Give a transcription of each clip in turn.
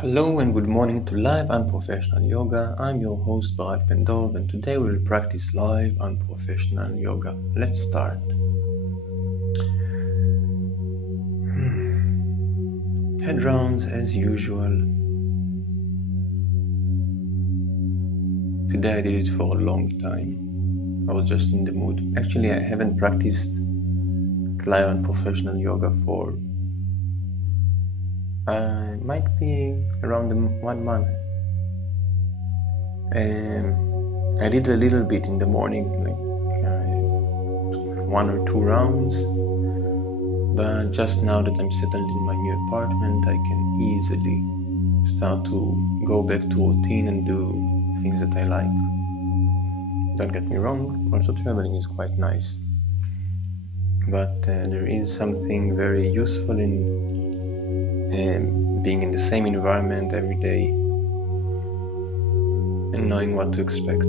Hello and good morning to live Unprofessional Yoga. I'm your host Barak Pendov, and today we will practice live Unprofessional Yoga. Let's start. Head rounds as usual. Today I did it for a long time. I was just in the mood. Actually, I haven't practiced live Unprofessional Yoga for might be around 1 month. I did a little bit in the morning, like 1 or 2 rounds, but just now that I'm settled in my new apartment, I can easily start to go back to routine and do things that I like. Don't get me wrong, also traveling is quite nice, but there is something very useful in being in the same environment every day and knowing what to expect.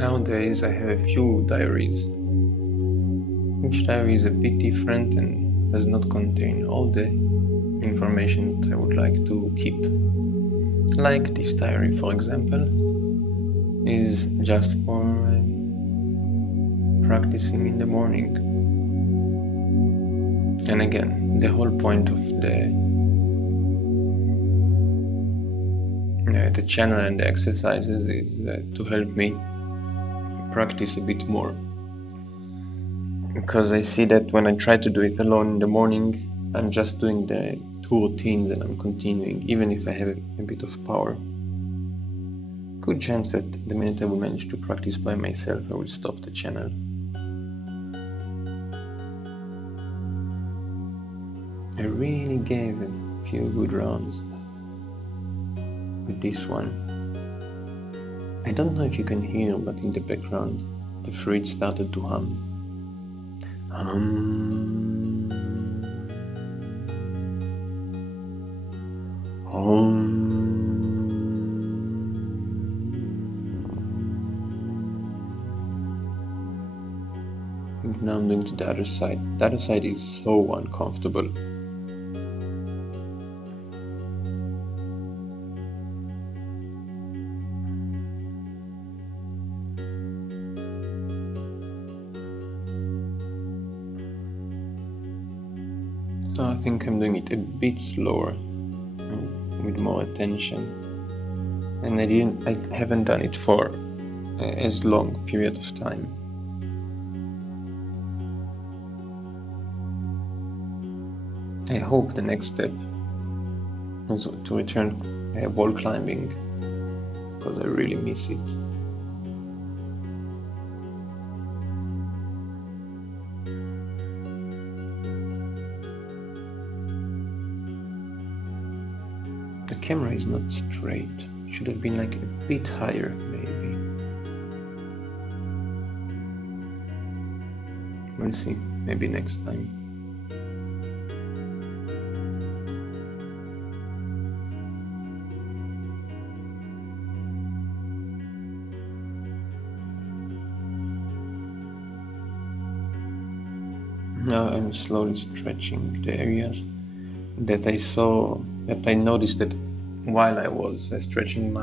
Nowadays I have a few diaries. Each diary is a bit different and does not contain all the information that I would like to keep. Like this diary, for example, is just for practicing in the morning. And again, the whole point of the channel and the exercises is to help me practice a bit more. Because I see that when I try to do it alone in the morning, I'm just doing the 2 routines and I'm continuing, even if I have a bit of power. Good chance that the minute I will manage to practice by myself, I will stop the channel. I really gave a few good rounds with this one. I don't know if you can hear, but in the background, the fruit started to hum. And now I'm doing to the other side. The other side is so uncomfortable. So I think I'm doing it a bit slower, with more attention. And I haven't done it for as long period of time. I hope the next step is to return wall climbing, because I really miss it. The camera is not straight. Should have been like a bit higher, maybe. We'll see. Maybe next time. Now I'm slowly stretching the areas that I noticed that while I was stretching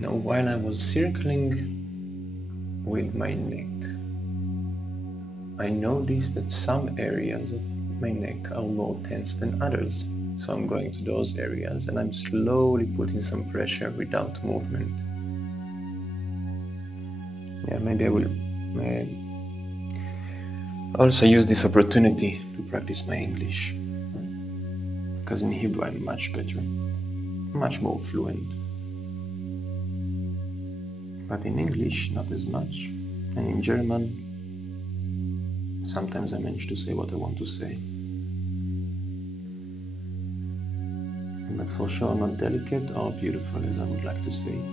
while I was circling with my neck, I noticed that some areas of my neck are more tense than others. So I'm going to those areas and I'm slowly putting some pressure without movement. Yeah, maybe I will also use this opportunity to practice my English, because in Hebrew I'm much better, much more fluent, but in English not as much, and in German sometimes I manage to say what I want to say, but for sure not delicate or beautiful as I would like to say it.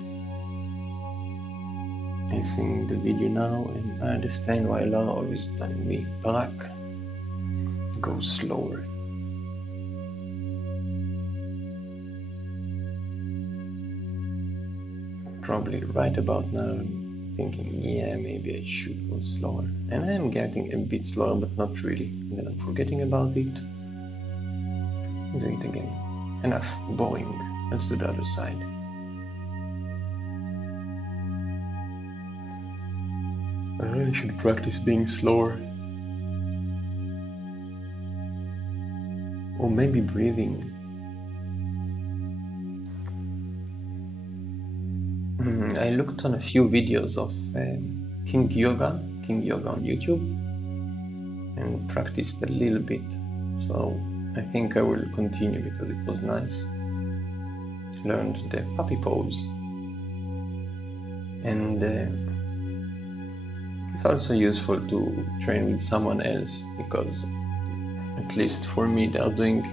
I see the video now and I understand why Allah always telling me, Barak, go slower. probably right about now I'm thinking, yeah, maybe I should go slower. And I am getting a bit slower, but not really. And then I'm forgetting about it. Do it again. Enough. Boring. Let's do the other side. I really should practice being slower. Or maybe breathing. I looked on a few videos of King Yoga on YouTube, and practiced a little bit. So I think I will continue because it was nice. Learned the puppy pose. And it's also useful to train with someone else because, at least for me, they are doing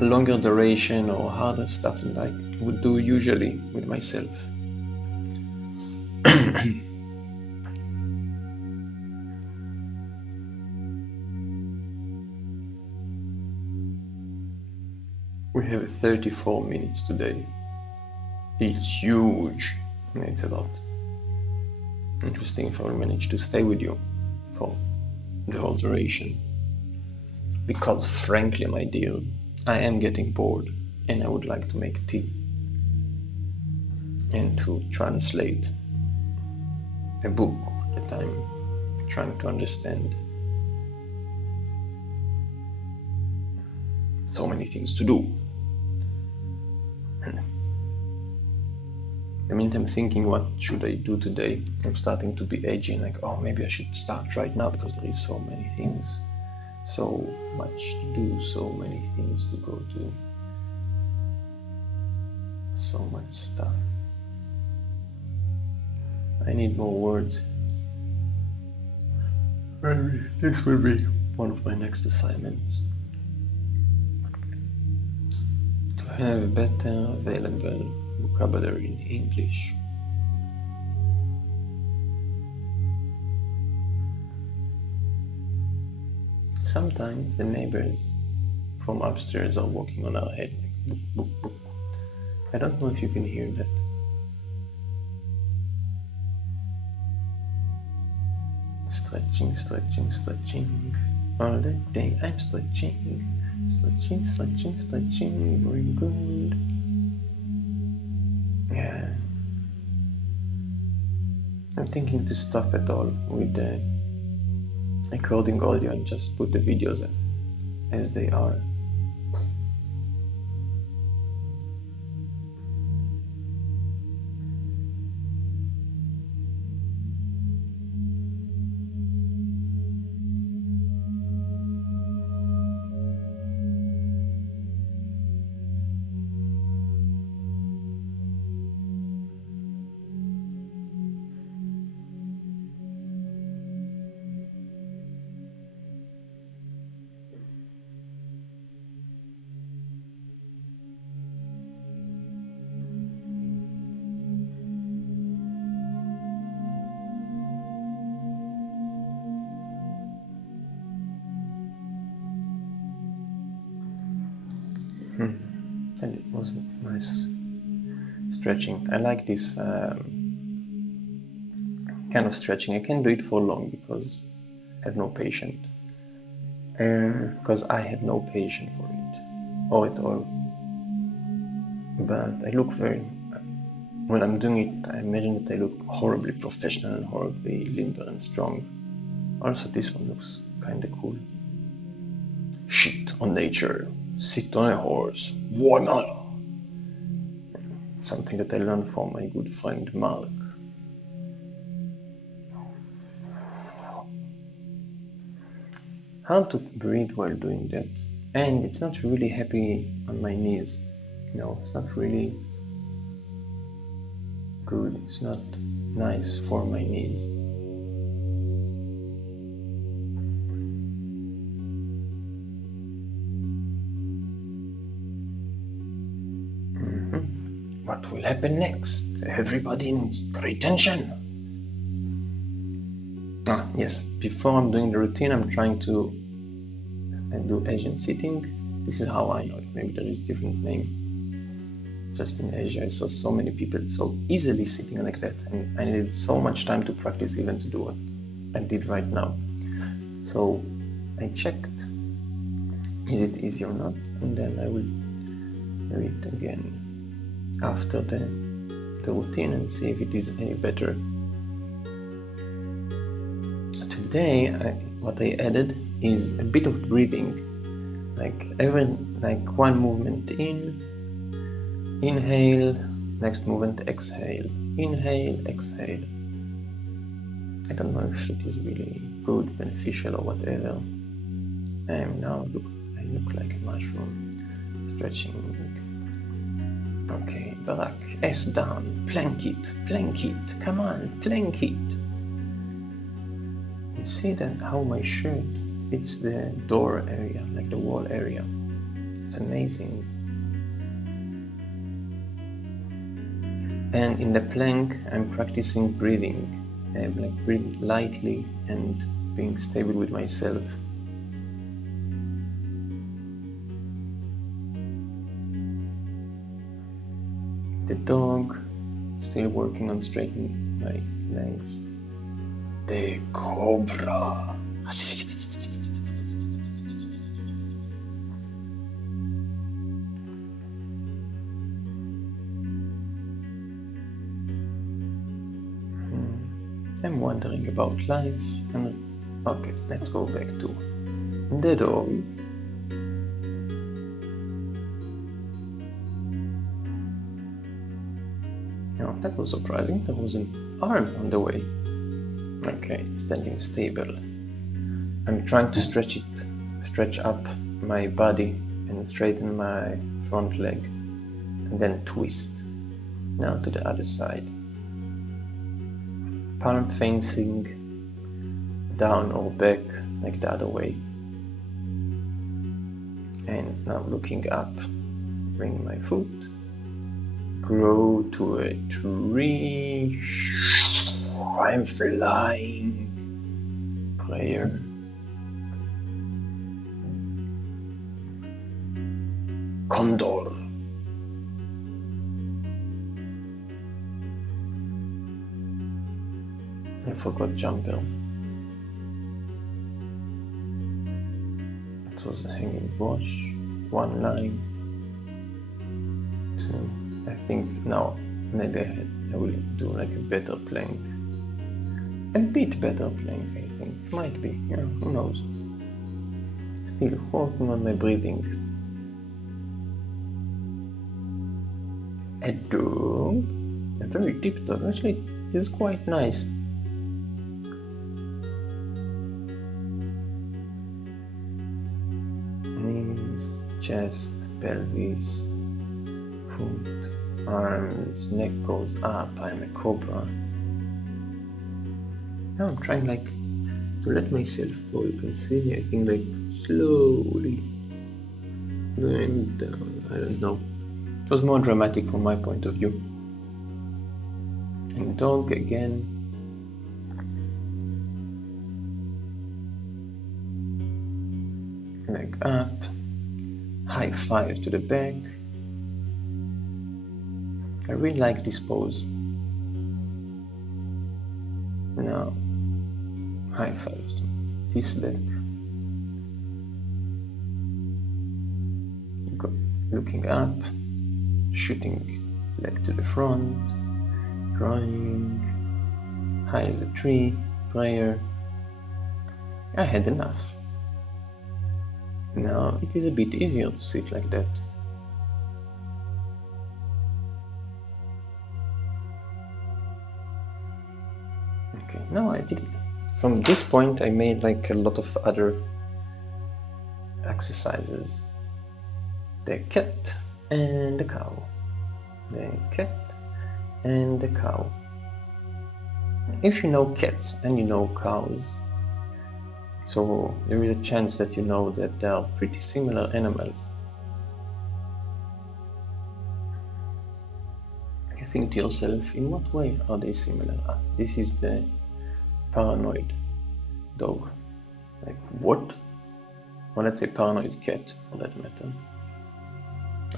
longer duration or harder stuff than I would do usually with myself. We have 34 minutes today. It's huge. It's a lot. Interesting if I will manage to stay with you for the whole duration. Because frankly, my dear, I am getting bored and I would like to make tea and to translate a book that I'm trying to understand. So many things to do. I mean, I'm thinking, what should I do today? I'm starting to be edgy and like, oh, maybe I should start right now because there is so many things. So much to do, so many things to go to. So much stuff. I need more words. Maybe this will be one of my next assignments. To have better available vocabulary in English. Sometimes the neighbors from upstairs are walking on our head like book, book, book. I don't know if you can hear that. Stretching, stretching, stretching. All the day I'm stretching. Stretching, stretching, stretching. Very good. Yeah. I'm thinking to stop it all with the recording audio and just put the videos as they are. And it was nice stretching. I like this kind of stretching. I can't do it for long because I have no patience. Because I have no patience for it or at all. But I look when I'm doing it, I imagine that I look horribly professional and horribly limber and strong. Also, this one looks kinda cool. Shit on nature. Sit on a horse. Woman! Something that I learned from my good friend Mark. How to breathe while doing that. And it's not really happy on my knees. No, it's not really good. It's not nice for my knees. What will happen next? Everybody needs pay attention. Yes, before I'm doing the routine, I'm trying to do Asian sitting. This is how I know it. Maybe there is a different name. just in Asia, I saw so many people so easily sitting like that, and I needed so much time to practice even to do what I did right now. So I checked, is it easy or not, and then I will do it again after the routine and see if it is any better. Today, what I added is a bit of breathing, like one movement in, inhale, next movement exhale, inhale, exhale. I don't know if it is really good, beneficial, or whatever. Now I look like a mushroom, stretching. Okay, Barak, S down, plank it, come on, plank it. You see that how my shirt fits the door area, like the wall area. It's amazing. And in the plank, I'm practicing breathing, like breathe lightly and being stable with myself. The dog, still working on straightening my legs. The cobra. I'm wondering about life. Okay, let's go back to the dog. Oh, that was surprising. There was an arm on the way. Okay, standing stable. I'm trying to stretch up my body and straighten my front leg, and then twist. Now to the other side. Palm facing down or back, like the other way. And now looking up, bring my foot, grow to a tree. I'm flying. Prayer. Condor. I forgot jumper. It was a hanging wash. One line. Two. I think now maybe I will do like a better plank. A bit better plank, I think. Might be, yeah, who knows. Still working on my breathing. A dog. A very deep dog. Actually, this is quite nice. Knees, chest, pelvis, foot, arms, neck goes up. I'm a cobra. Now I'm trying like to let myself go. You can see, I think like slowly going down. I don't know. It was more dramatic from my point of view. And dog again. Leg up. High five to the back. I really like this pose. Now, high five to this leg. Looking up, shooting leg to the front, crying, high as a tree, prayer. I had enough. Now it is a bit easier to sit like that. Okay, now I did. From this point I made like a lot of other exercises. The cat and the cow. The cat and the cow. If you know cats and you know cows, so there is a chance that you know that they are pretty similar animals. You think to yourself, in what way are they similar? This is the paranoid dog. Like what? Well, let's say paranoid cat for that matter.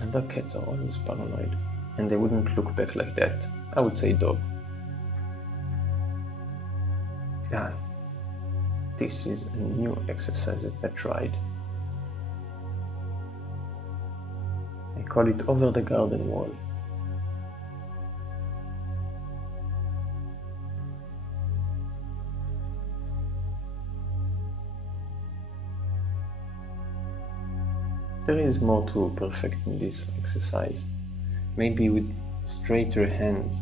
And the cats are always paranoid. and they wouldn't look back like that. I would say dog. Yeah, this is a new exercise that I tried. I call it over the garden wall. There is more to perfecting this exercise, maybe with straighter hands.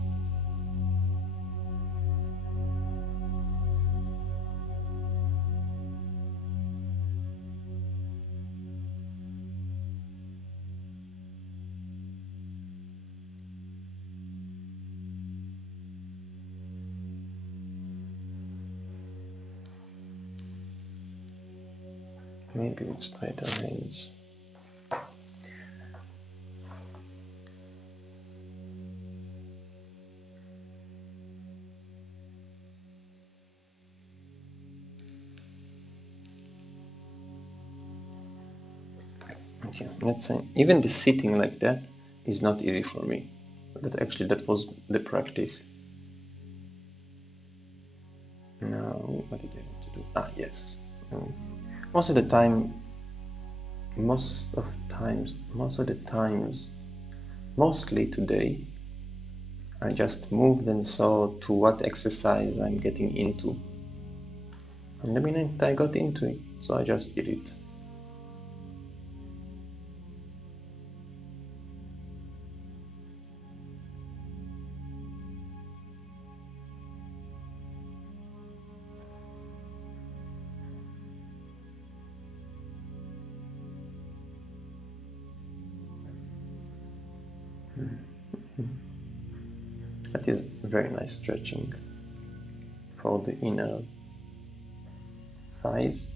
Maybe with straighter hands. Okay, let's say even the sitting like that is not easy for me. That was the practice. Now, what did I want to do? Ah, yes. Most of the times, mostly today, I just moved and saw to what exercise I'm getting into. And the minute I got into it, so I just did it. That is very nice stretching for the inner thighs.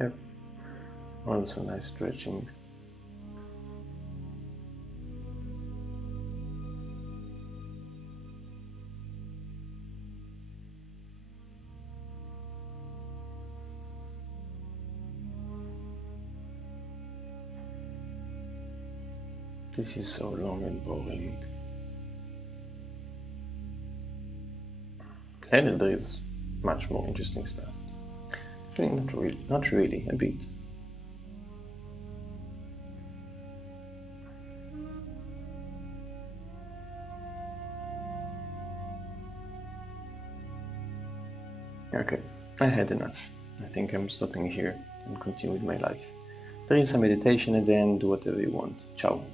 Yep, also nice stretching. This is so long and boring. And there is much more interesting stuff. Actually, not really, a bit. Okay, I had enough. I think I'm stopping here and continue with my life. There is some meditation at the end, do whatever you want. Ciao.